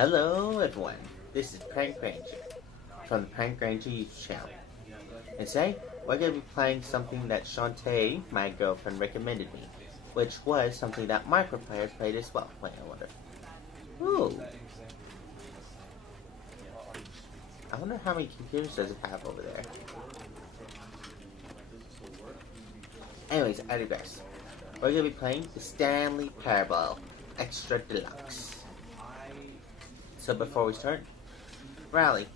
Hello everyone, this is Prank Ranger from the Prank Ranger YouTube channel. And today, we're going to be playing something that Shantae, my girlfriend, recommended me. Which was something that my pro players played as well. Wait, I wonder. Ooh. I wonder how many computers does it have over there. Anyways, I digress. We're going to be playing the Stanley Paradle Extra Deluxe. So before we start, Riley,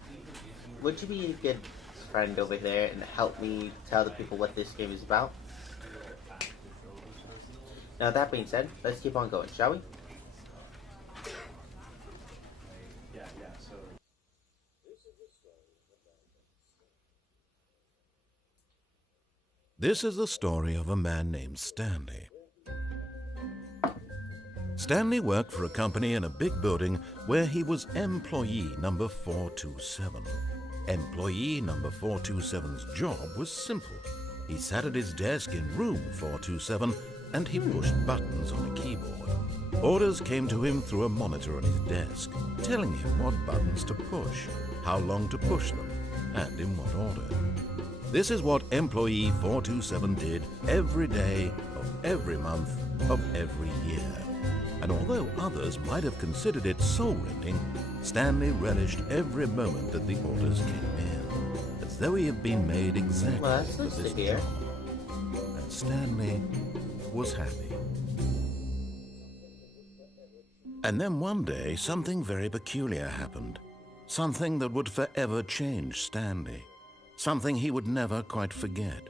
would you be a good friend over there and help me tell the people what this game is about? Now that being said, let's keep on going, shall we? This is the story of a man named Stanley. Stanley worked for a company in a big building where he was employee number 427. Employee number 427's job was simple. He sat at his desk in room 427 and he pushed buttons on a keyboard. Orders came to him through a monitor on his desk, telling him what buttons to push, how long to push them, and in what order. This is what employee 427 did every day of every month of every year. And although others might have considered it soul-rending, Stanley relished every moment that the orders came in, as though he had been made exactly for this job. And Stanley was happy. And then one day, something very peculiar happened. Something that would forever change Stanley. Something he would never quite forget.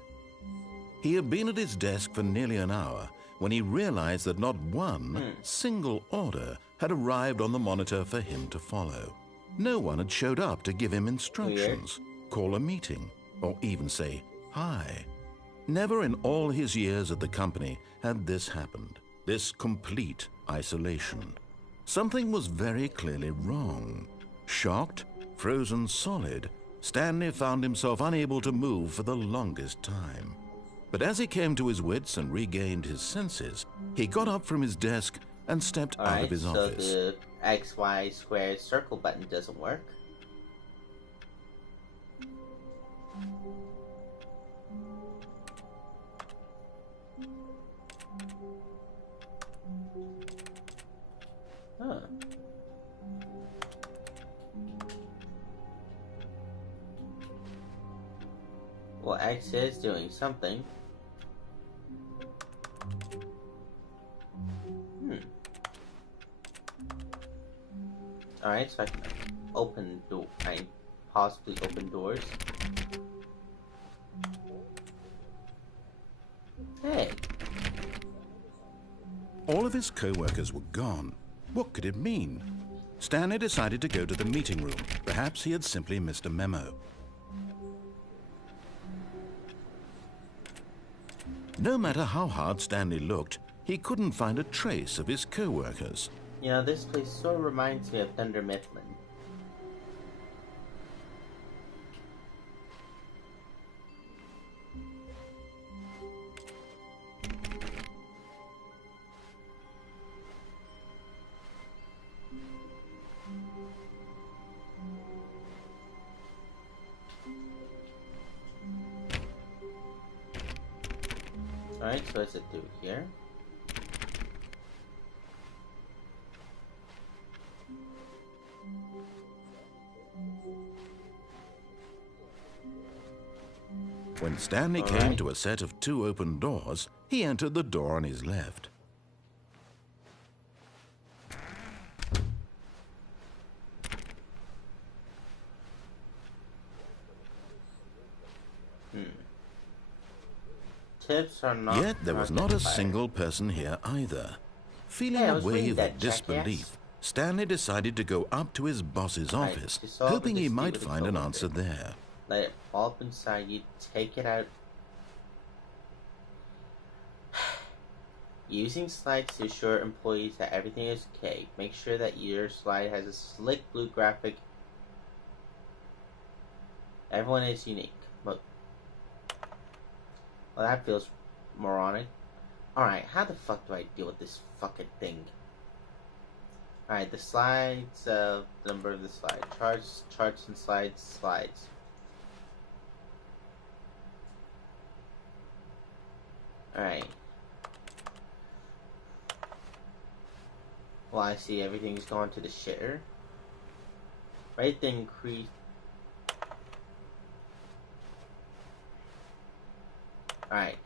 He had been at his desk for nearly an hour when he realized that not one single order had arrived on the monitor for him to follow. No one had showed up to give him instructions, call a meeting, or even say hi. Never in all his years at the company had this happened, this complete isolation. Something was very clearly wrong. Shocked, frozen solid, Stanley found himself unable to move for the longest time. But as he came to his wits and regained his senses, he got up from his desk and stepped out of his office. So the X, Y, square, circle button doesn't work. Huh. Well, X is doing something. Alright, so I can possibly open doors. Hey! All of his co-workers were gone. What could it mean? Stanley decided to go to the meeting room. Perhaps he had simply missed a memo. No matter how hard Stanley looked, he couldn't find a trace of his co-workers. You know, this place sort of reminds me of Thunder Mifflin. Alright, so what's it do here? When Stanley came to a set of 2 open doors, he entered the door on his left. Tips are not. Yet there was not a single person here either. Feeling a wave of disbelief, Stanley decided to go up to his boss's office, hoping he might find an answer there. Let it fall up inside you, take it out. Using slides to assure employees that everything is okay. Make sure that your slide has a slick blue graphic. Everyone is unique. Well, that feels moronic. Alright, how the fuck do I deal with this fucking thing? Alright, the slides, number of the slide. Charts and slides. Alright. Well, I see everything's gone to the shitter. Right, then increase. Alright.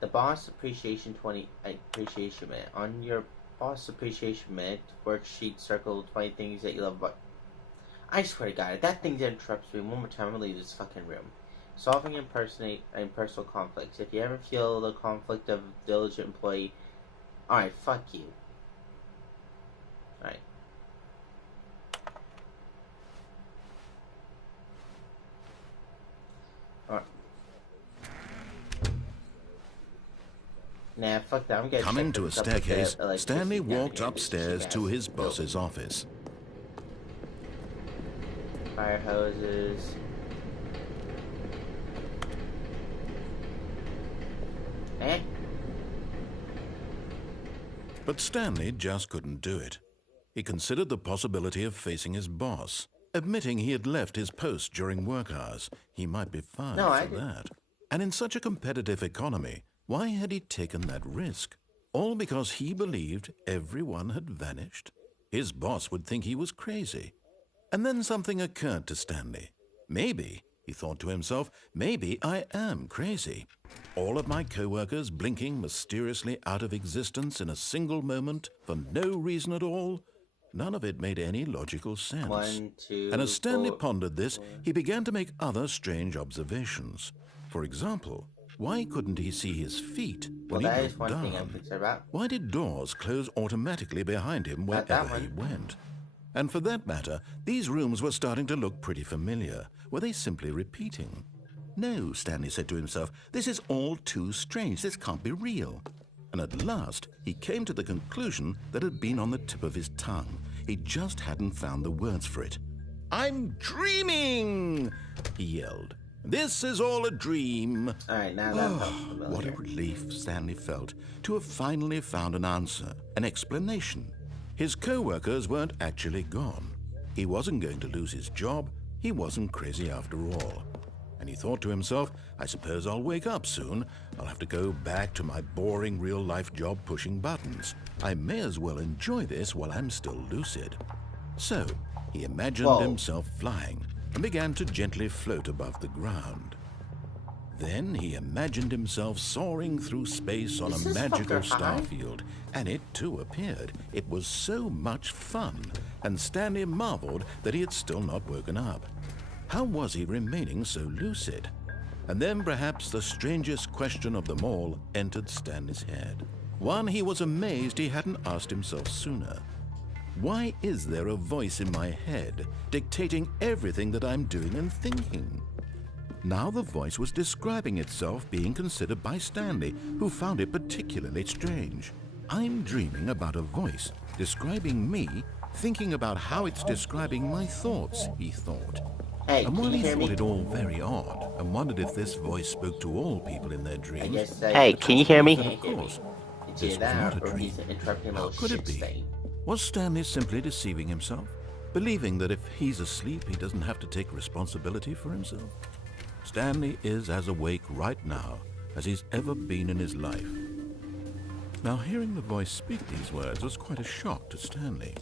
The boss appreciation minute. On your boss appreciation minute worksheet, circle 20 things that you love about. I swear to God, if that thing interrupts me one more time, I'm gonna leave this fucking room. Solving personal conflicts. If you ever feel the conflict of a diligent employee, alright, fuck you. Alright. Alright. Nah, fuck that. I'm getting Coming to a staircase, Stanley walked upstairs to his boss's office. Fire hoses. Eh? But Stanley just couldn't do it. He considered the possibility of facing his boss, admitting he had left his post during work hours. He might be fined for that. And in such a competitive economy, why had he taken that risk? All because he believed everyone had vanished? His boss would think he was crazy. And then something occurred to Stanley. Maybe, he thought to himself, maybe I am crazy. All of my co-workers blinking mysteriously out of existence in a single moment for no reason at all. None of it made any logical sense. 1, 2, and as Stanley 4, pondered this, he began to make other strange observations. For example, why couldn't he see his feet when he looked down? Thing I'm concerned about. Why did doors close automatically behind him wherever he went? And for that matter, these rooms were starting to look pretty familiar. Were they simply repeating? No, Stanley said to himself, this is all too strange. This can't be real. And at last, he came to the conclusion that had been on the tip of his tongue. He just hadn't found the words for it. I'm dreaming, he yelled. This is all a dream. All right, now that felt familiar. What a relief Stanley felt to have finally found an answer, an explanation. His co-workers weren't actually gone. He wasn't going to lose his job. He wasn't crazy after all. And he thought to himself, I suppose I'll wake up soon. I'll have to go back to my boring real-life job pushing buttons. I may as well enjoy this while I'm still lucid. So, he imagined himself flying and began to gently float above the ground. Then he imagined himself soaring through space on a magical starfield, and it too appeared. It was so much fun, and Stanley marveled that he had still not woken up. How was he remaining so lucid? And then perhaps the strangest question of them all entered Stanley's head. One he was amazed he hadn't asked himself sooner. Why is there a voice in my head dictating everything that I'm doing and thinking? Now the voice was describing itself being considered by Stanley, who found it particularly strange. I'm dreaming about a voice describing me, thinking about how it's describing my thoughts, he thought. Hey, and while he thought me? it all very odd and wondered if this voice spoke to all people in their dreams. Hey, can you hear me? Of course, this was not a dream. How could it be? Was Stanley simply deceiving himself, believing that if he's asleep, he doesn't have to take responsibility for himself? Stanley is as awake right now as he's ever been in his life. Now, hearing the voice speak these words was quite a shock to Stanley.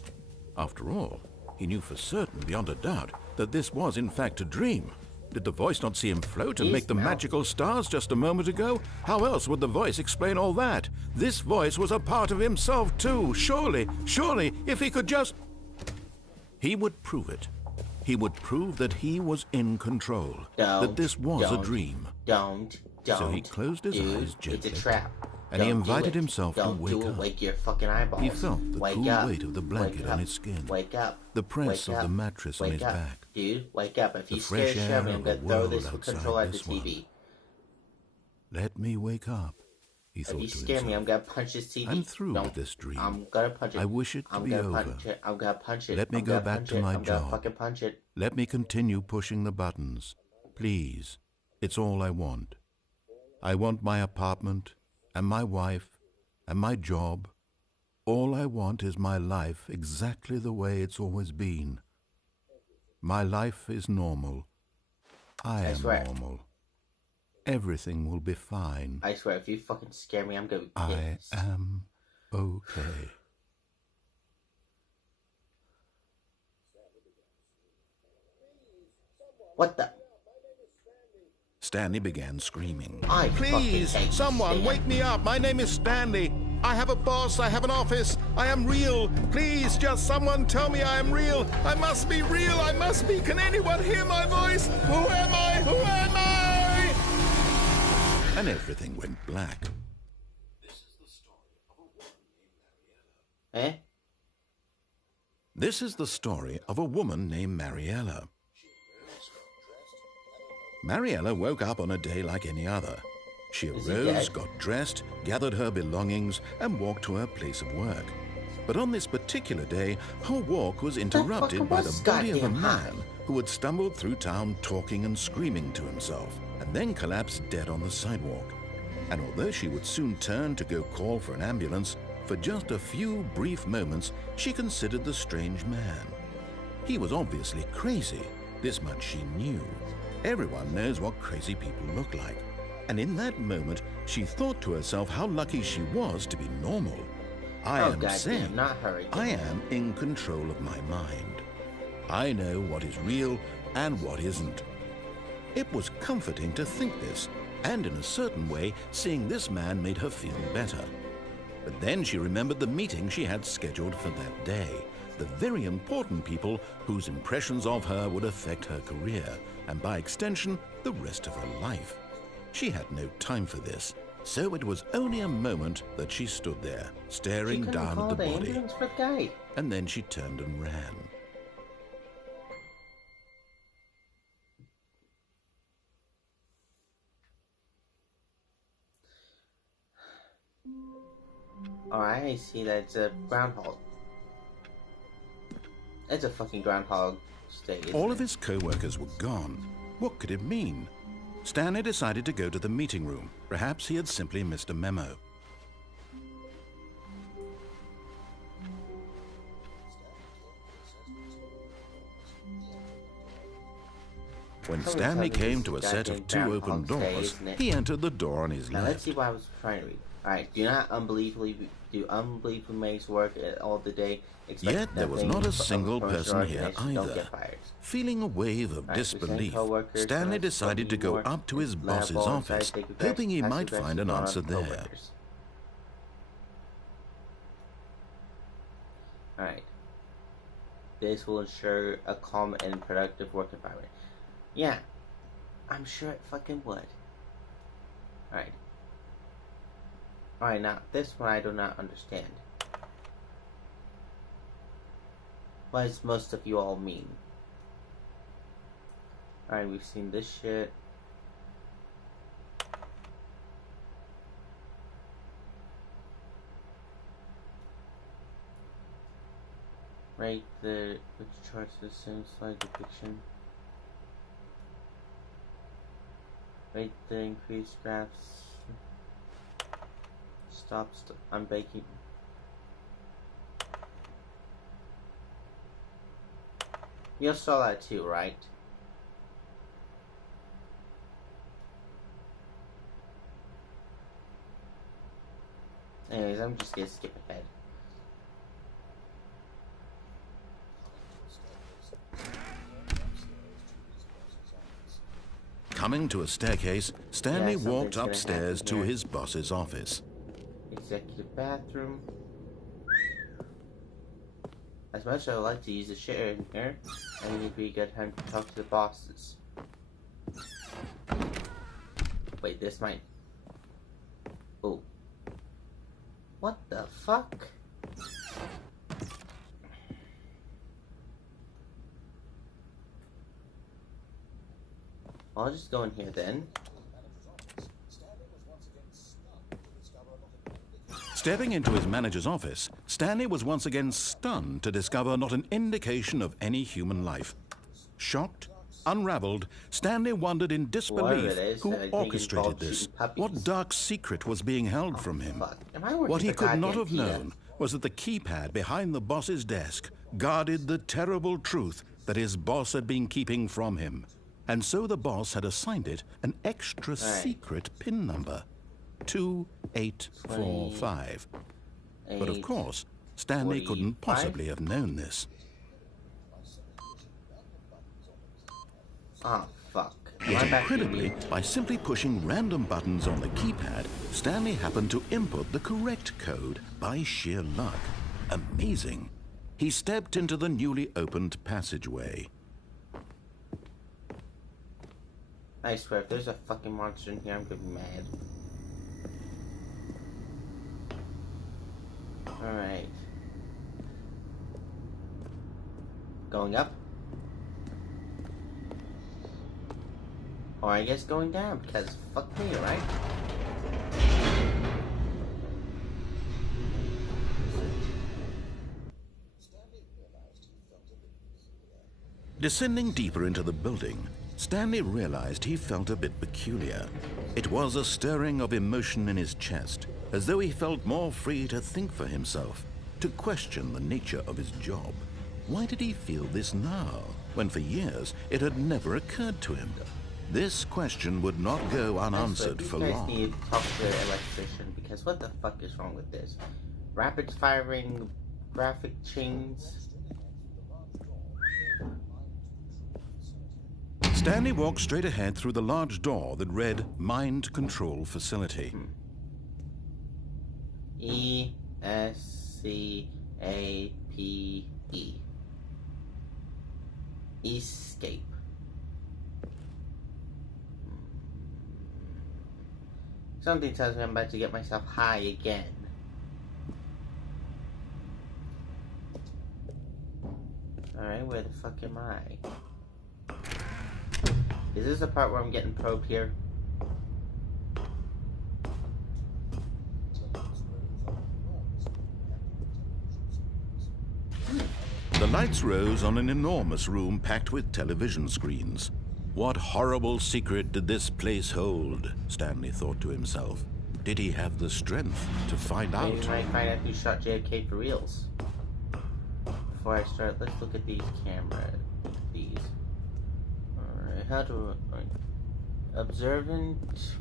After all, he knew for certain, beyond a doubt, that this was in fact a dream. Did the voice not see him float and make the magical stars just a moment ago? How else would the voice explain all that? This voice was a part of himself too. Surely, if he could just... He would prove it. He would prove that he was in control, that this was a dream. So he closed his eyes gently. It's a trap. And he invited himself to wake up. Wake your fucking eyeballs. He felt the cool weight of the blanket on his skin. Wake up. The press of the mattress on his back. Dude, wake up. If you scare shit me, I'm gonna throw this controller at the TV. Let me wake up, he thought to himself. If you scare me, I'm gonna punch this TV. I'm through with this dream. I'm gonna punch it. I wish it to be over. I'm gonna punch it. Let me go back to my job. I'm gonna fucking punch it. Let me continue pushing the buttons. Please. It's all I want. I want my apartment, and my wife, and my job, All I want is my life exactly the way it's always been. My life is normal. I am swear. normal. Everything will be fine. I swear, if you fucking scare me, I'm gonna be I pissed. am okay. What the? Stanley began screaming. Please, someone wake me up. My name is Stanley. I have a boss. I have an office. I am real. Please, just someone tell me I am real. I must be real. I must be. Can anyone hear my voice? Who am I? Who am I? And everything went black. Eh? This is the story of a woman named Mariella. Mariella woke up on a day like any other. She arose, got dressed, gathered her belongings, and walked to her place of work. But on this particular day, her walk was interrupted by the body of a man who had stumbled through town talking and screaming to himself, and then collapsed dead on the sidewalk. And although she would soon turn to go call for an ambulance, for just a few brief moments, she considered the strange man. He was obviously crazy. This much she knew. Everyone knows what crazy people look like. And in that moment, she thought to herself how lucky she was to be normal. I am zen. I am in control of my mind. I know what is real and what isn't. It was comforting to think this, and in a certain way, seeing this man made her feel better. But then she remembered the meeting she had scheduled for that day, the very important people whose impressions of her would affect her career, and by extension, the rest of her life. She had no time for this, so it was only a moment that she stood there, staring down at the body, and then she turned and ran. Alright, I see that it's a groundhog. It's a fucking groundhog state. All of his co-workers were gone. What could it mean? Stanley decided to go to the meeting room. Perhaps he had simply missed a memo. When Stanley came to a set of two open doors, he entered the door on his now left. let's see what I was trying to read. Alright, do unbelievably makes work all the day. Yet there was not a single person here either. Feeling a wave of disbelief, Stanley decided to go up to his boss's office, hoping he might find an answer there. Alright. This will ensure a calm and productive work environment. Yeah, I'm sure it fucking would. Alright. Alright, now this one I do not understand. What does most of you all mean? Alright, we've seen this shit. Right there, which charts the same slide depiction. Right there, increase graphs. Stop, I'm baking. You saw that too, right? Anyways, I'm just gonna skip ahead. Coming to a staircase, Stanley walked upstairs to his boss's office. Executive bathroom. As much as I would like to use the shitter in here, I think it'd be a good time to talk to the bosses. Wait, this might... Oh. What the fuck? I'll just go in here then. Stepping into his manager's office, Stanley was once again stunned to discover not an indication of any human life. Shocked, unraveled, Stanley wondered in disbelief who orchestrated this, what dark secret was being held from him. What he could not have known was that the keypad behind the boss's desk guarded the terrible truth that his boss had been keeping from him. And so the boss had assigned it an extra secret PIN number, 2845. But of course, Stanley couldn't possibly have known this. Oh, fuck. Yet incredibly, by simply pushing random buttons on the keypad, Stanley happened to input the correct code by sheer luck. Amazing. He stepped into the newly opened passageway. I swear, if there's a fucking monster in here, I'm gonna be mad. Alright. Going up? Or I guess going down, because fuck me, right? Descending deeper into the building, Stanley realized he felt a bit peculiar. It was a stirring of emotion in his chest, as though he felt more free to think for himself, to question the nature of his job. Why did he feel this now, when for years it had never occurred to him? This question would not go unanswered for long. You guys need to talk to the electrician, because what the fuck is wrong with this? Rapid firing graphic chains. Stanley walked straight ahead through the large door that read Mind Control Facility. E-S-C-A-P-E. Escape. Something tells me I'm about to get myself high again. Alright, where the fuck am I? Is this the part where I'm getting probed here? The lights rose on an enormous room packed with television screens. What horrible secret did this place hold? Stanley thought to himself. Did he have the strength to find out? Maybe I might find out who shot JFK for reals. Before I start, let's look at these cameras. These. Alright, how do I... Observant...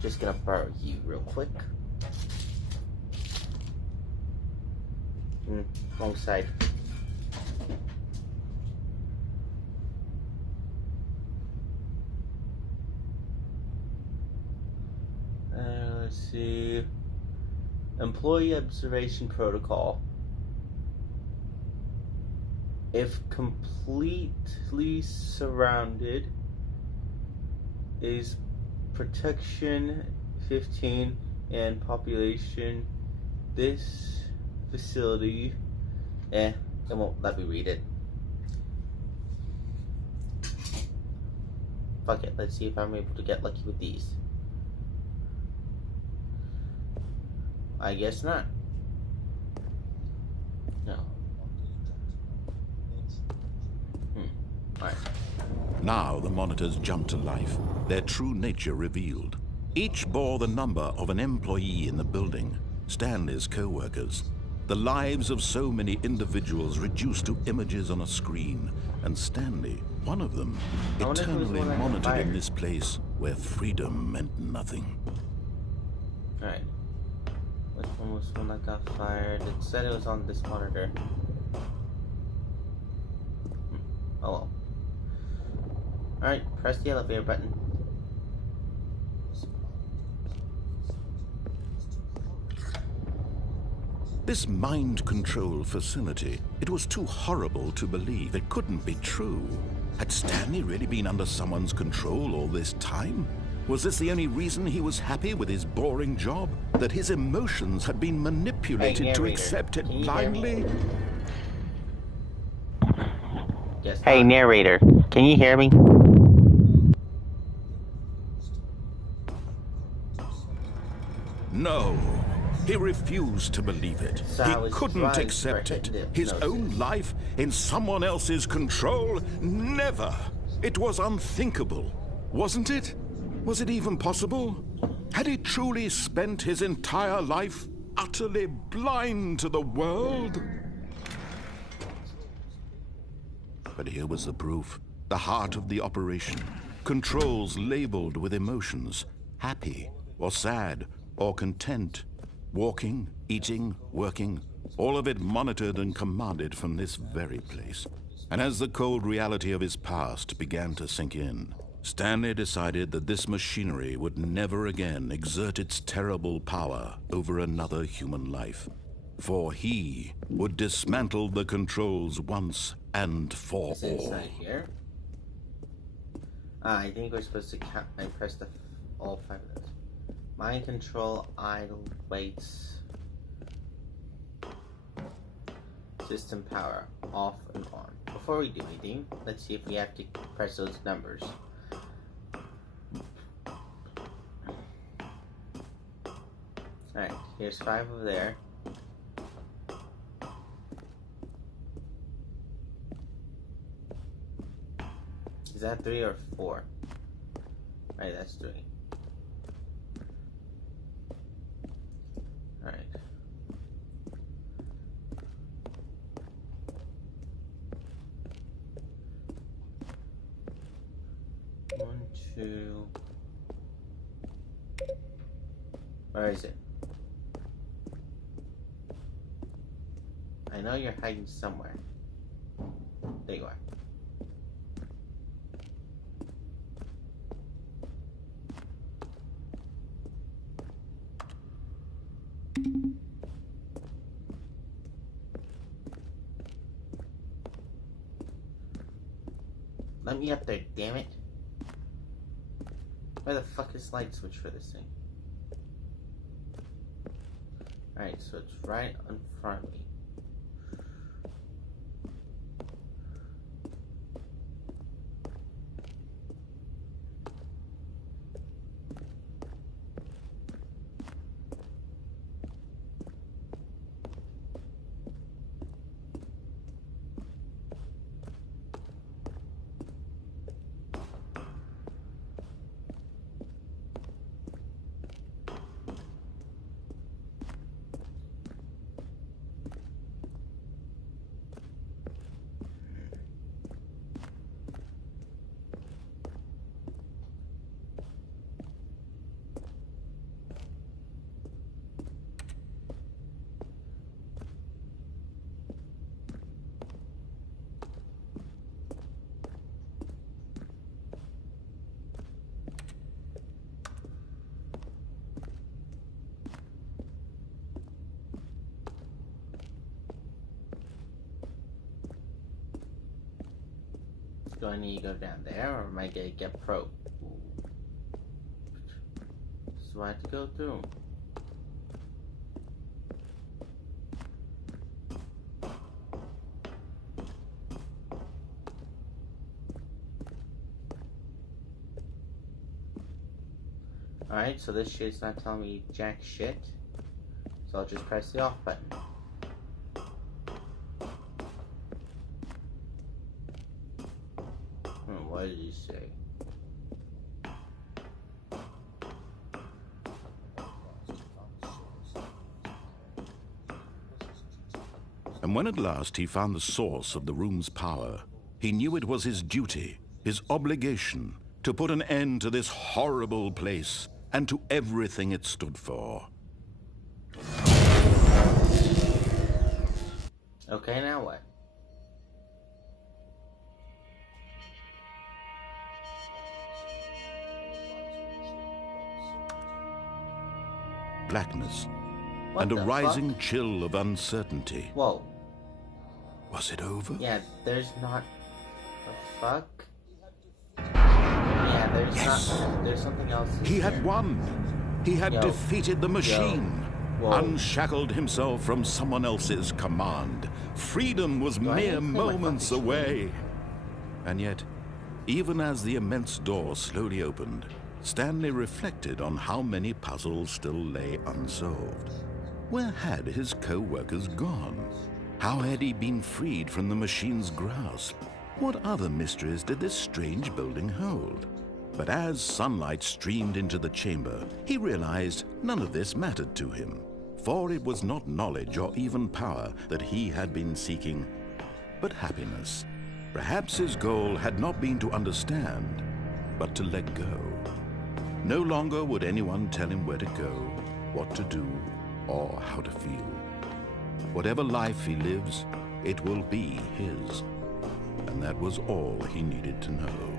Just gonna borrow you real quick. Wrong side. Let's see. Employee observation protocol. If completely surrounded, is protection 15 and population. This facility, it won't let me read it. Fuck it, let's see if I'm able to get lucky with these. I guess not. No. Alright. Now the monitors jumped to life, their true nature revealed. Each bore the number of an employee in the building, Stanley's co-workers. The lives of so many individuals reduced to images on a screen, and Stanley, one of them, eternally monitored in this place where freedom meant nothing. Alright. Which one was the one that got fired? It said it was on this monitor. Oh well. Alright, press the elevator button. This mind control facility, it was too horrible to believe. It couldn't be true. Had Stanley really been under someone's control all this time? Was this the only reason he was happy with his boring job? That his emotions had been manipulated to accept it blindly? Hey, narrator, can you hear me? No. He refused to believe it. He couldn't accept it. His own life in someone else's control? Never. It was unthinkable. Wasn't it? Was it even possible? Had he truly spent his entire life utterly blind to the world? But here was the proof, the heart of the operation. Controls labeled with emotions, happy or sad or content. Walking, eating, working, all of it monitored and commanded from this very place. And as the cold reality of his past began to sink in, Stanley decided that this machinery would never again exert its terrible power over another human life. For he would dismantle the controls once and for What's all. inside here? I think we're supposed to count and press all 5 of those. Mind control, idle, weights, system power, off and on. Before we do anything, let's see if we have to press those numbers. Alright, here's 5 over there. Is that 3 or 4? Alright, that's 3. Alright. One, two. Where is it? I know you're hiding somewhere. There you are. Let me up there, damn it. Where the fuck is light switch for this thing? Alright, so it's right in front of me. Do I need to go down there, or am I gonna get probed? So I have to go through. Alright, so this shit's not telling me jack shit. So I'll just press the off button. What did he say? And when at last he found the source of the room's power, he knew it was his duty, his obligation, to put an end to this horrible place and to everything it stood for. Okay, now what? Blackness, What and a the rising fuck? chill of uncertainty. Whoa. Was it over? Yeah, there's not... The fuck? Yeah, there's not... There's something else in He had here. won. He had Yo. defeated the machine. Whoa. Unshackled himself from someone else's command. Freedom was Do I mere need to play my moments fucking away. And yet, even as the immense door slowly opened, Stanley reflected on how many puzzles still lay unsolved. Where had his co-workers gone? How had he been freed from the machine's grasp? What other mysteries did this strange building hold? But as sunlight streamed into the chamber, he realized none of this mattered to him, for it was not knowledge or even power that he had been seeking, but happiness. Perhaps his goal had not been to understand, but to let go. No longer would anyone tell him where to go, what to do, or how to feel. Whatever life he lives, it will be his. And that was all he needed to know.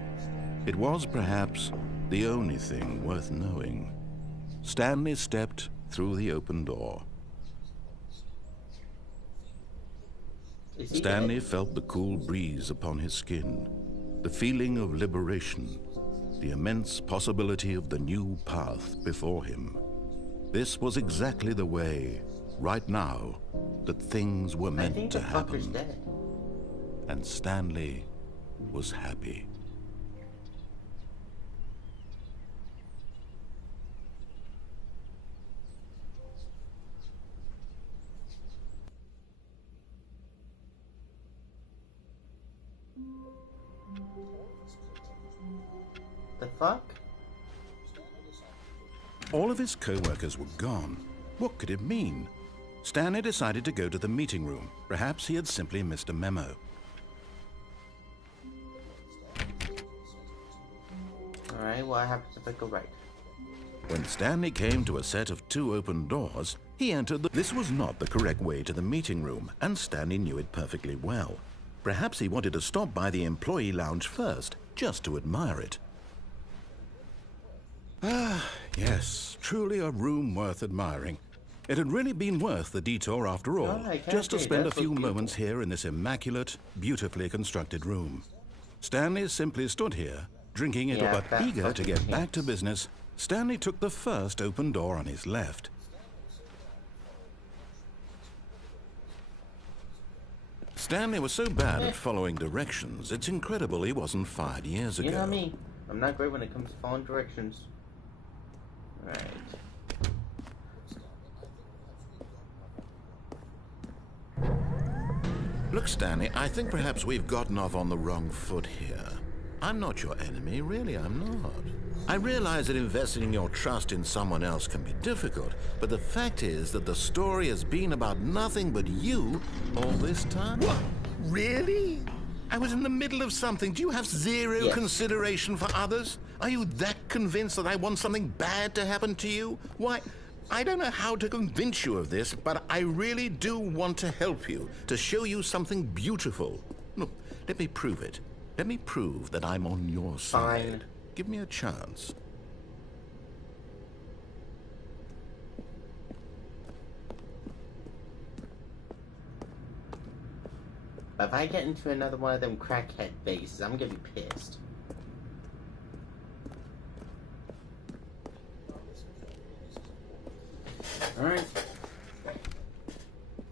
It was perhaps the only thing worth knowing. Stanley stepped through the open door. Stanley felt the cool breeze upon his skin, the feeling of liberation, the immense possibility of the new path before him. This was exactly the way, right now, that things were meant to happen. And Stanley was happy. The fuck? All of his co-workers were gone. What could it mean? Stanley decided to go to the meeting room. Perhaps he had simply missed a memo. Alright, what happens if I go right? When Stanley came to a set of 2 open doors, he entered This was not the correct way to the meeting room, and Stanley knew it perfectly well. Perhaps he wanted to stop by the employee lounge first, just to admire it. Ah, yes, truly a room worth admiring. It had really been worth the detour after all, just to spend a few moments here in this immaculate, beautifully constructed room. Stanley simply stood here, drinking it, but eager to get back to business. Stanley took the first open door on his left. Stanley was so bad at following directions, it's incredible he wasn't fired years ago. You know me. I'm not great when it comes to following directions. Right. Look, Stanley, I think perhaps we've gotten off on the wrong foot here. I'm not your enemy, really, I'm not. I realize that investing your trust in someone else can be difficult, but the fact is that the story has been about nothing but you all this time. What? Really? I was in the middle of something. Do you have zero consideration for others? Are you that convinced that I want something bad to happen to you? Why, I don't know how to convince you of this, but I really do want to help you, to show you something beautiful. Look, let me prove it. Let me prove that I'm on your side. Fine. Give me a chance. If I get into another one of them crackhead bases, I'm gonna be pissed. Alright.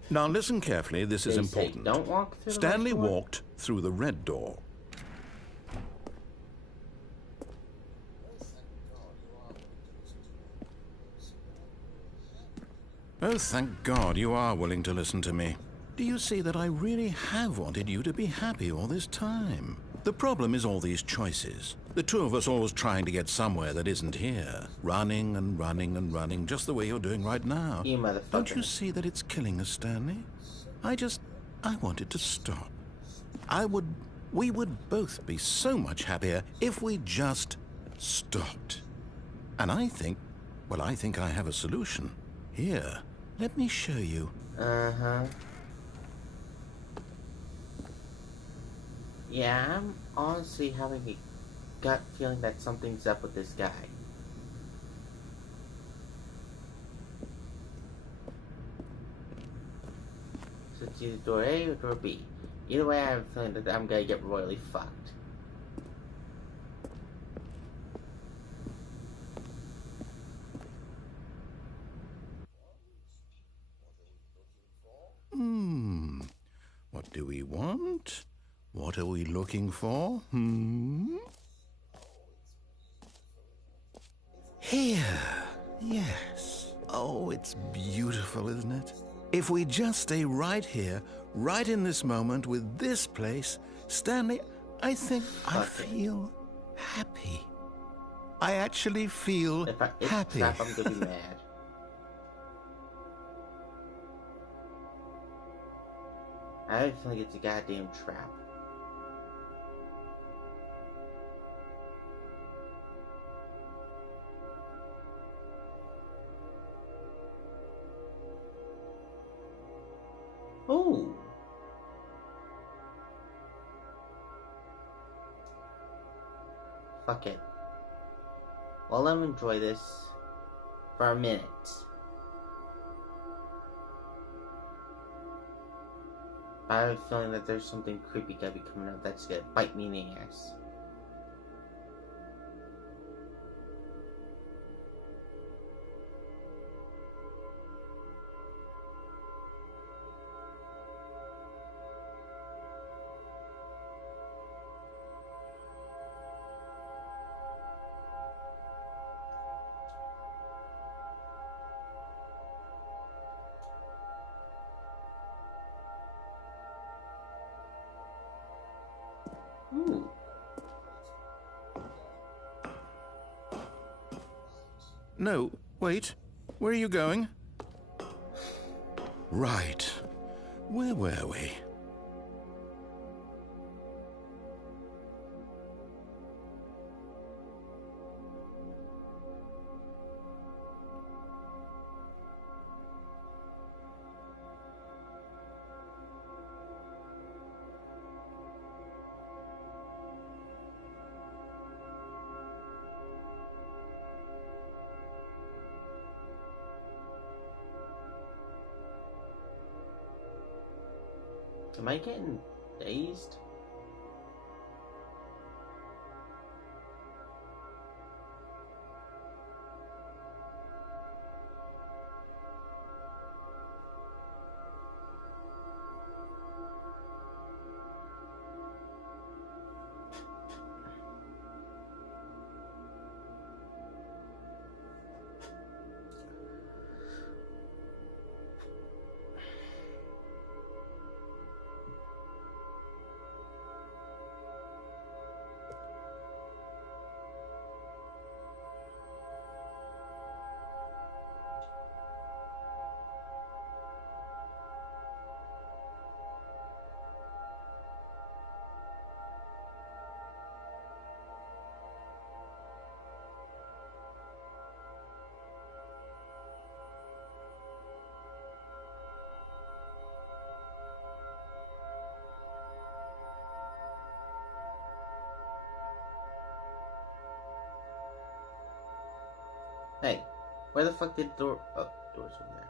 Now listen carefully, this is important. Don't walk through Stanley the red door? walked through the red door. Oh, thank God you are willing to listen to me. Do you see that I really have wanted you to be happy all this time? The problem is all these choices. The two of us always trying to get somewhere that isn't here. Running and running and running, just the way you're doing right now. You motherfucker. Don't you see that it's killing us, Stanley? I wanted to stop. We would both be so much happier if we just stopped. And I think I have a solution. Here, let me show you. Uh-huh. Yeah, I'm honestly having a gut feeling that something's up with this guy. So it's either door A or door B. Either way, I have a feeling that I'm gonna get royally fucked. What do we want? What are we looking for? Here. Yes. Oh, it's beautiful, isn't it? If we just stay right here, right in this moment with this place, Stanley, I think I feel happy. I actually feel If it's happy. trap, I'm gonna be mad. I feel like it's a goddamn trap. Oh. Fuck it. Well, let me enjoy this for a minute. I have a feeling that there's something creepy gonna be coming up that's gonna bite me in the ass. Ooh. No, wait. Where are you going? Right. Where were we? Am I getting dazed? Hey, where the fuck did the door... Oh, door's over there.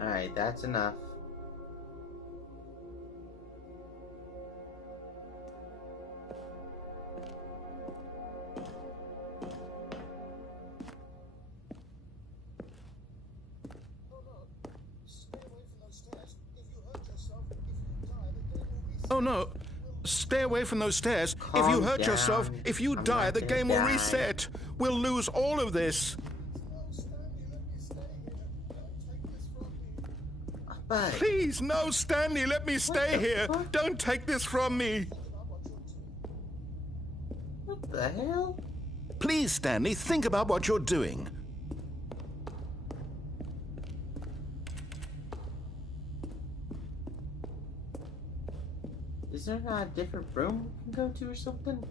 Alright, that's enough. Oh no! Stay away from those stairs. If you Calm hurt down. yourself, if you I'm die, not the gonna game will die. reset. We'll lose all of this. But Please, no, Stanley, let me stay the here. fuck? Don't take this from me. what the hell? Please, Stanley, think about what you're doing. Is there not a different room we can go to or something?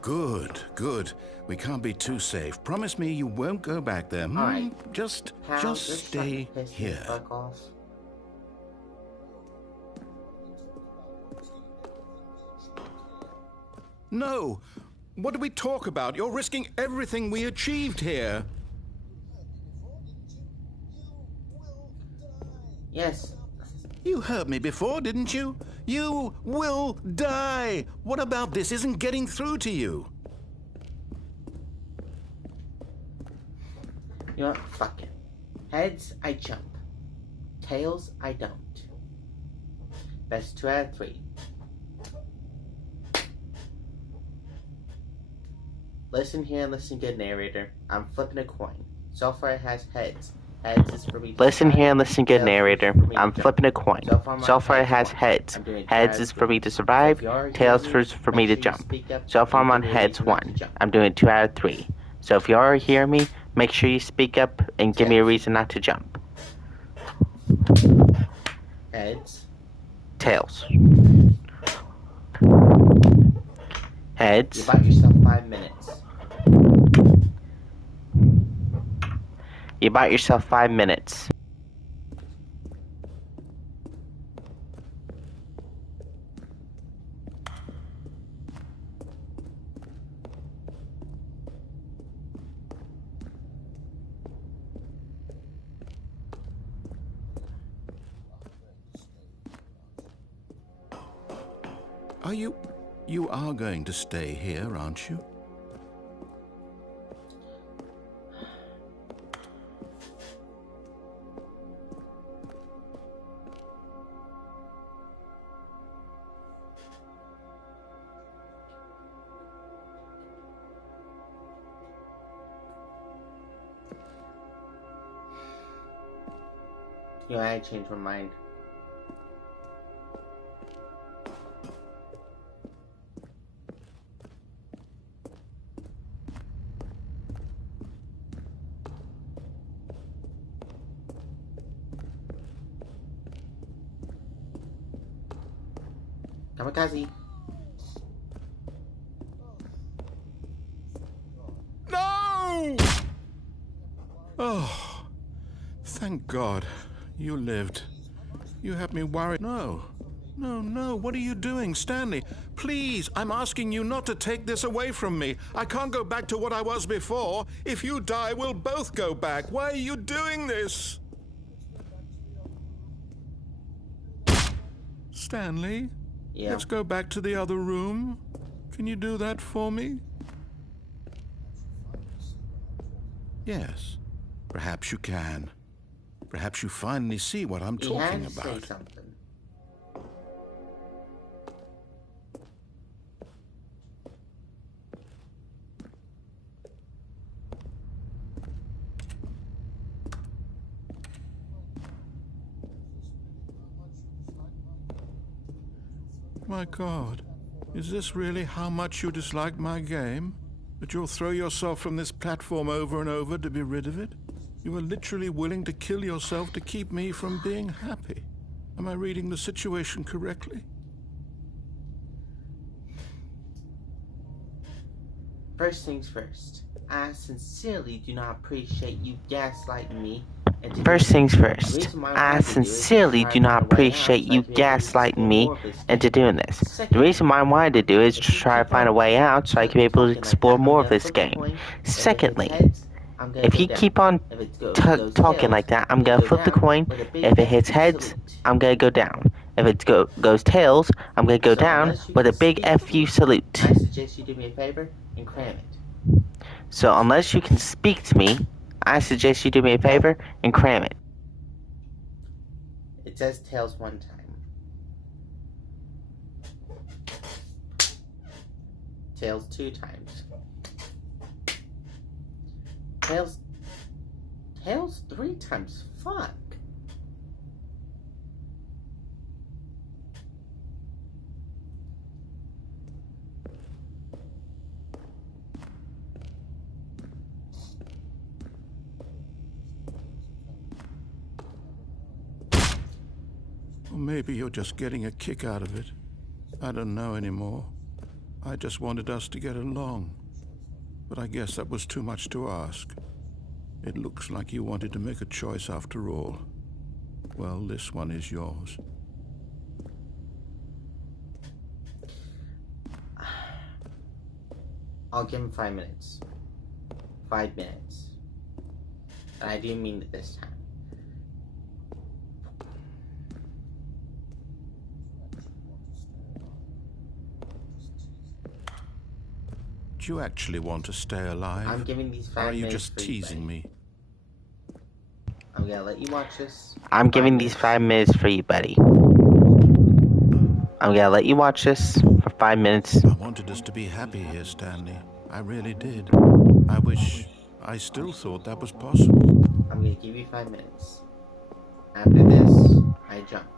Good, good. We can't be too safe. Promise me you won't go back there. All right. Just Pal, stay piss me here. Fuck off. No. What do we talk about? You're risking everything we achieved here. Yes. You heard me before, didn't you? You will die. What about this isn't getting through to you? You know what? Fuck it. Heads, I jump. Tails, I don't. Best 2 out of 3. Listen here and listen good, narrator. I'm flipping a coin. So far it has heads. Heads is for me to Listen survive. here and listen good, Tails is narrator. for me to I'm jump. flipping a coin. So far it has heads. Heads is for me to survive. Tails is for me to jump. So far I'm on heads 1. I'm doing 2 out of 3. So if you already hear me, make sure you speak up and give me a reason not to jump. Heads. Tails. You Heads. bought yourself 5 minutes. You bought yourself 5 minutes. You are going to stay here, aren't you? You know, I changed my mind. Kamikaze. No! Oh, thank God. You lived. You had me worried. No. What are you doing, Stanley? Please, I'm asking you not to take this away from me. I can't go back to what I was before. If you die, we'll both go back. Why are you doing this? Stanley? Yeah. Let's go back to the other room. Can you do that for me? Yes. Perhaps you can. Perhaps you finally see what I'm talking He had to about. say something. My God, is this really how much you dislike my game? That you'll throw yourself from this platform over and over to be rid of it? You are literally willing to kill yourself to keep me from being happy. Am I reading the situation correctly? First things first. I sincerely do not appreciate you gaslighting me. First things first, I sincerely do not appreciate you gaslighting me into doing this. The reason why I wanted to do it is to try to find a way out so I can be able to explore more of this game. Secondly, if you keep on talking like that, I'm going to flip the coin. If it hits heads, I'm going to go down. If it goes tails, I'm going to go down with a big FU salute. I suggest you do me a favor and cram it. So unless you can speak to me, I suggest you do me a favor and cram it. It says tails 1 time. Tails 2 times. Tails 3 times. Fuck. Or maybe you're just getting a kick out of it. I don't know anymore. I just wanted us to get along. But I guess that was too much to ask. It looks like you wanted to make a choice after all. Well, this one is yours. I'll give him 5 minutes. 5 minutes. And I do mean it this time. Do you actually want to stay alive? I'm giving these 5 Or are minutes. you just for teasing buddy. me? I'm gonna let you watch this. I'm giving these 5 minutes for you, buddy. I'm gonna let you watch this for 5 minutes. I wanted us to be happy here, Stanley. I really did. I wish I still thought that was possible. I'm gonna give you 5 minutes. After this, I jump.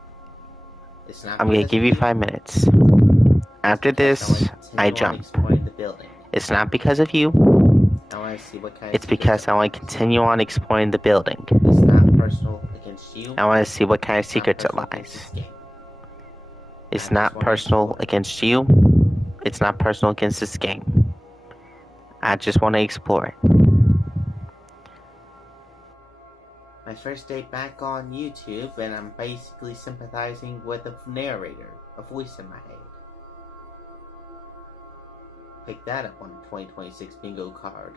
It's not I'm gonna because give of you 5 minutes. After this, I jump. Exploring the building. It's not because of you. I want to see what kind of It's because I want to continue on exploring the building. It's not personal against you. I want to see what kind of secrets it lies. lies. It's not personal against you. It's not personal against this game. I just want to explore it. My first day back on YouTube, and I'm basically sympathizing with a narrator, a voice in my head. Pick that up on the 2026 bingo card.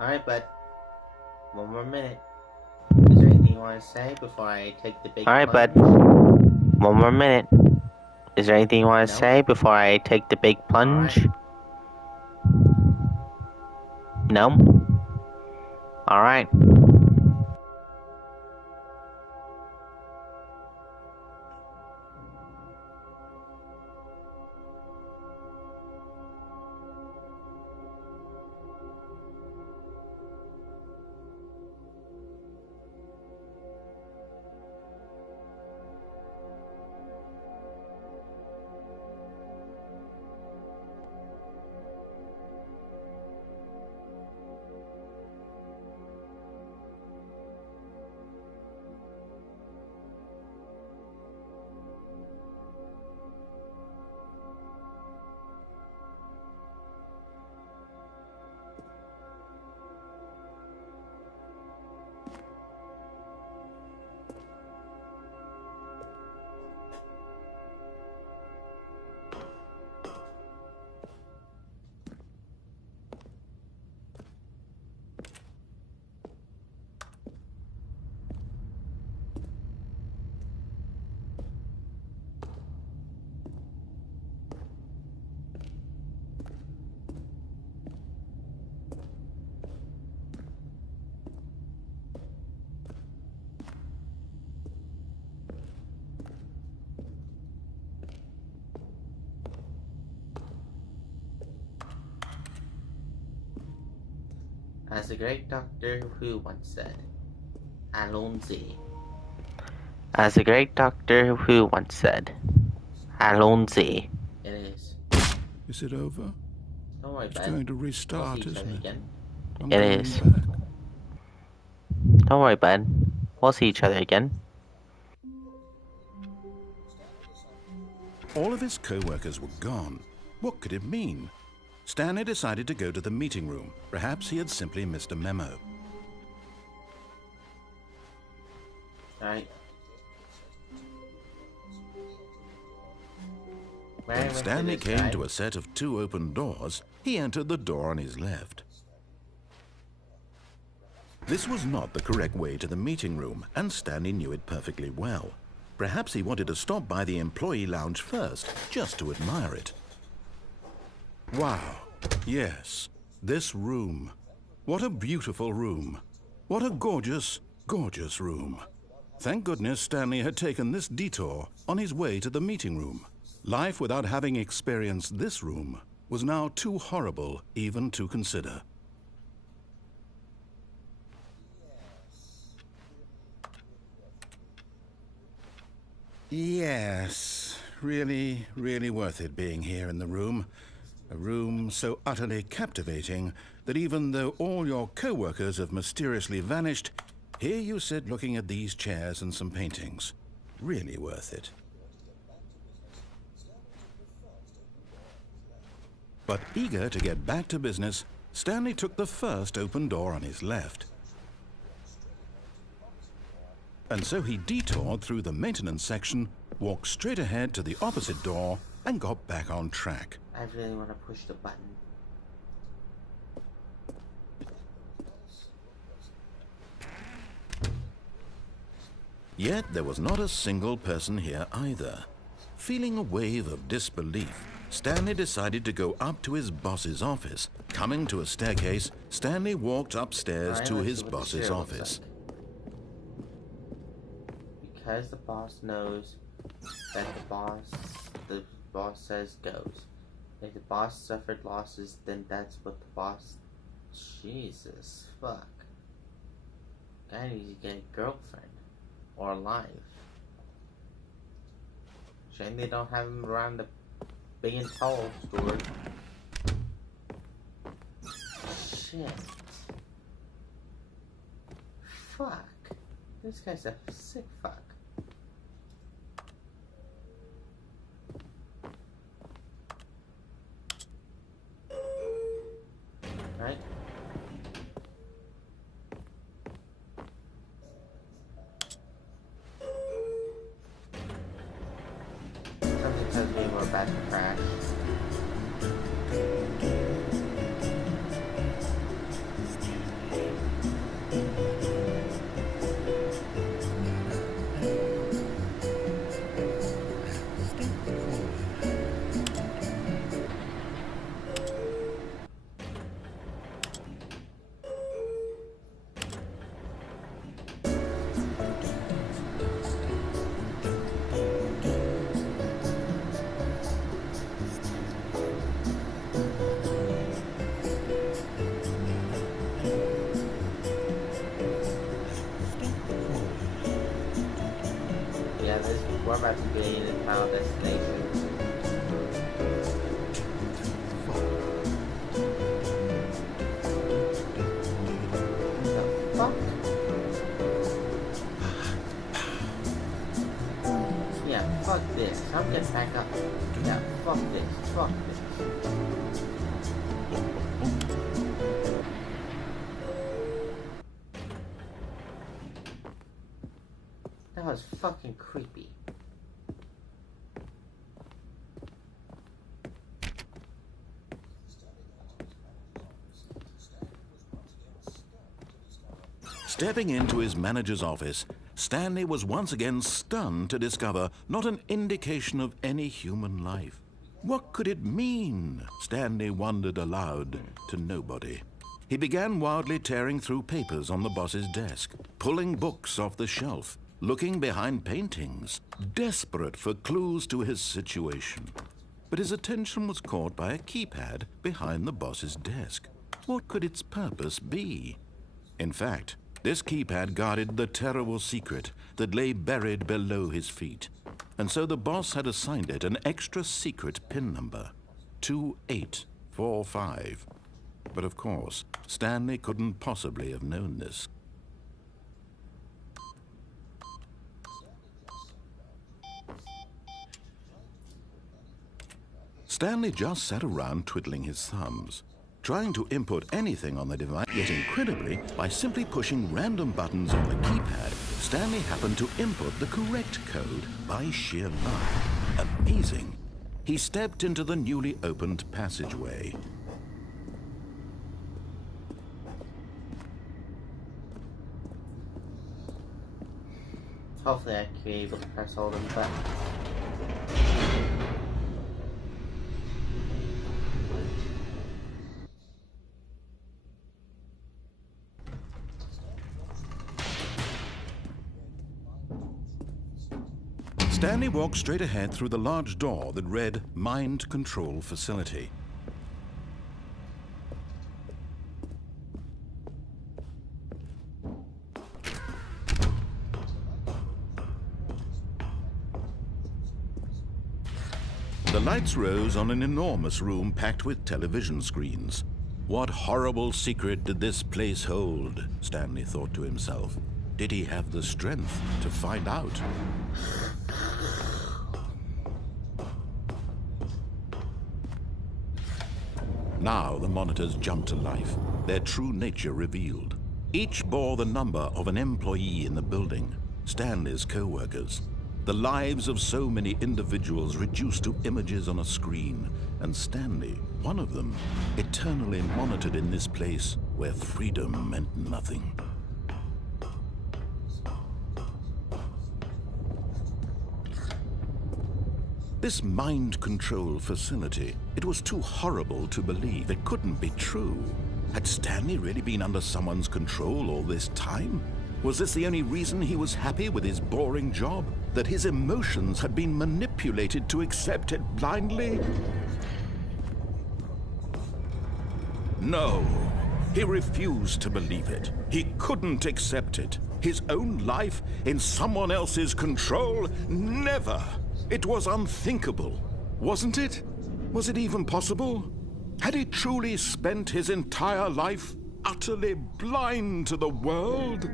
Alright, bud. One more minute. Is there anything you want to say before I take the big Alright, bud. plunge? One more minute. Is there anything you want to No? say before I take the big plunge? Alright. No? Alright. As the great Doctor Who once said, allons-y. As the great Doctor Who once said, allons-y. It is. Is it over? Don't worry, It's Ben. going to We'll restart, see each isn't other it? again. I'm It going is. back. Don't worry, bud. We'll see each other again. All of his co-workers were gone. What could it mean? Stanley decided to go to the meeting room. Perhaps he had simply missed a memo. Alright. When Stanley came to a set of 2 open doors, he entered the door on his left. This was not the correct way to the meeting room, and Stanley knew it perfectly well. Perhaps he wanted to stop by the employee lounge first, just to admire it. Wow. Yes, this room. What a beautiful room. What a gorgeous, gorgeous room. Thank goodness Stanley had taken this detour on his way to the meeting room. Life without having experienced this room was now too horrible even to consider. Yes, really, really worth it being here in the room. A room so utterly captivating that even though all your co-workers have mysteriously vanished, here you sit looking at these chairs and some paintings. Really worth it. But eager to get back to business, Stanley took the first open door on his left. And so he detoured through the maintenance section, walked straight ahead to the opposite door, and got back on track. I really want to push the button. Yet there was not a single person here either. Feeling a wave of disbelief, Stanley decided to go up to his boss's office. Coming to a staircase, Stanley walked upstairs to his boss's office. Because the boss knows that the boss says goes. If the boss suffered losses, then that's what the boss... Jesus, fuck. Guy needs to get a girlfriend. Or alive. Shame they don't have him around the big and tall store. Shit. Fuck. This guy's a sick fuck. Right? Something tells me we're about to crash. We're about to be in the final destination. The fuck? Yeah, fuck this. I'm getting back up. Yeah, fuck this. Fuck this. That was fucking creepy. Stepping into his manager's office, Stanley was once again stunned to discover not an indication of any human life. What could it mean? Stanley wondered aloud to nobody. He began wildly tearing through papers on the boss's desk, pulling books off the shelf, looking behind paintings, desperate for clues to his situation. But his attention was caught by a keypad behind the boss's desk. What could its purpose be? In fact, this keypad guarded the terrible secret that lay buried below his feet. And so the boss had assigned it an extra secret PIN number, 2845. But of course, Stanley couldn't possibly have known this. Stanley just sat around twiddling his thumbs, trying to input anything on the device, yet incredibly, by simply pushing random buttons on the keypad, Stanley happened to input the correct code by sheer luck. Amazing. He stepped into the newly opened passageway. Hopefully I can be able to press all them buttons. Stanley walked straight ahead through the large door that read Mind Control Facility. The lights rose on an enormous room packed with television screens. What horrible secret did this place hold? Stanley thought to himself. Did he have the strength to find out? Now the monitors jumped to life, their true nature revealed. Each bore the number of an employee in the building, Stanley's co-workers. The lives of so many individuals reduced to images on a screen, and Stanley, one of them, eternally monitored in this place where freedom meant nothing. This mind control facility, it was too horrible to believe. It couldn't be true. Had Stanley really been under someone's control all this time? Was this the only reason he was happy with his boring job? That his emotions had been manipulated to accept it blindly? No, he refused to believe it. He couldn't accept it. His own life in someone else's control? Never! It was unthinkable, wasn't it? Was it even possible? Had he truly spent his entire life utterly blind to the world?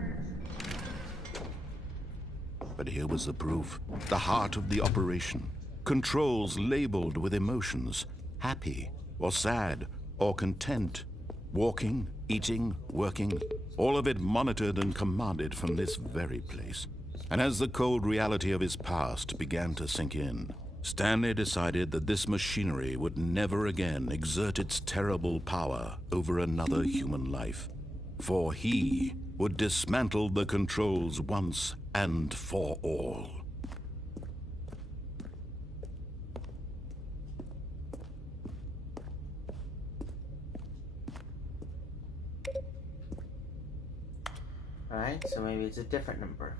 But here was the proof, the heart of the operation. Controls labeled with emotions, happy or sad or content. Walking, eating, working, all of it monitored and commanded from this very place. And as the cold reality of his past began to sink in, Stanley decided that this machinery would never again exert its terrible power over another human life. For he would dismantle the controls once and for all. Alright, so maybe it's a different number.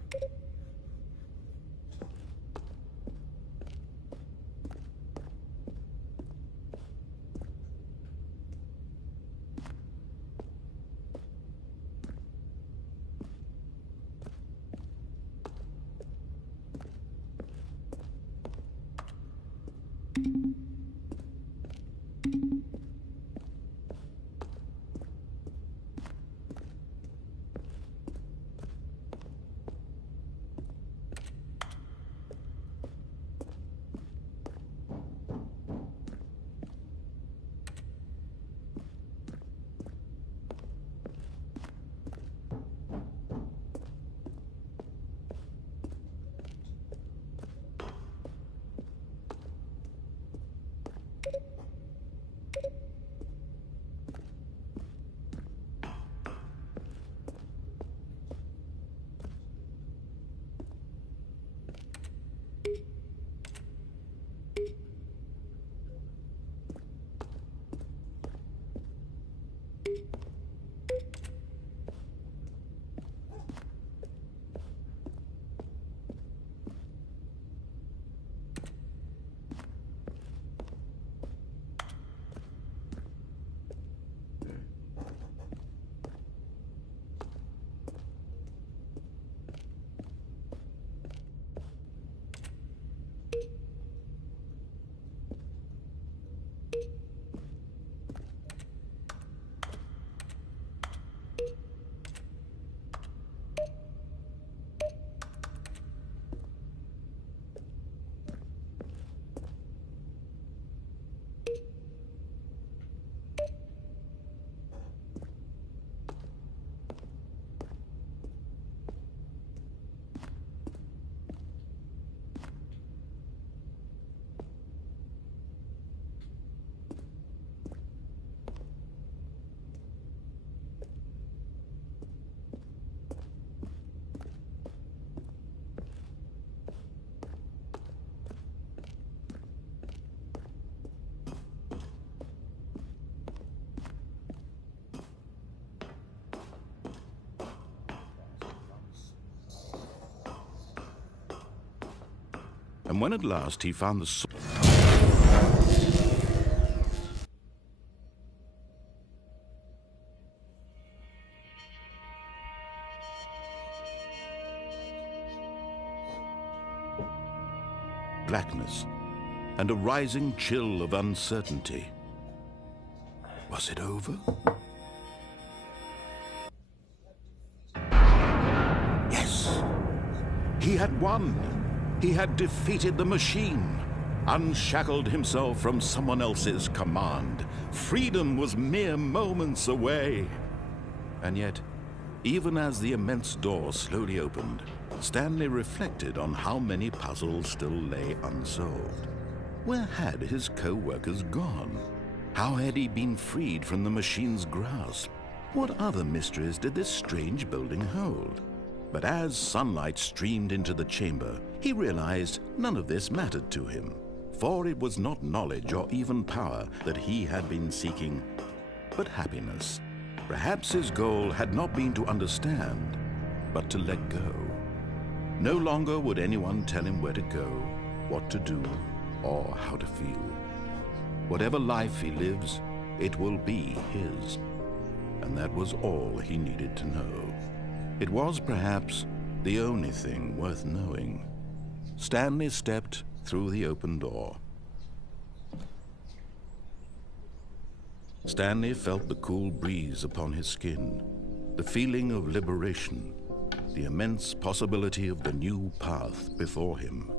And when at last he found the blackness and a rising chill of uncertainty. Was it over? Yes! He had won! He had defeated the machine, unshackled himself from someone else's command. Freedom was mere moments away. And yet, even as the immense door slowly opened, Stanley reflected on how many puzzles still lay unsolved. Where had his co-workers gone? How had he been freed from the machine's grasp? What other mysteries did this strange building hold? But as sunlight streamed into the chamber, he realized none of this mattered to him, for it was not knowledge or even power that he had been seeking, but happiness. Perhaps his goal had not been to understand, but to let go. No longer would anyone tell him where to go, what to do, or how to feel. Whatever life he lives, it will be his. And that was all he needed to know. It was perhaps the only thing worth knowing. Stanley stepped through the open door. Stanley felt the cool breeze upon his skin, the feeling of liberation, the immense possibility of the new path before him.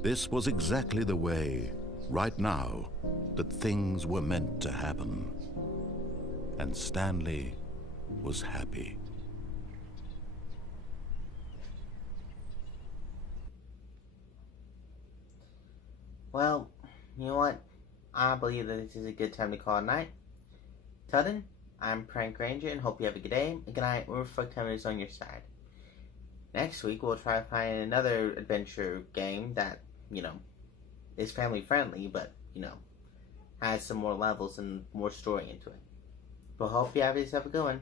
This was exactly the way, right now, that things were meant to happen. And Stanley was happy. Well, you know what? I believe that this is a good time to call it night. Till then, I'm Prank Ranger and hope you have a good day, a good night, or fuck time is on your side. Next week, we'll try to find another adventure game that, is family friendly, but, has some more levels and more story into it. But hope you have yourself a good one.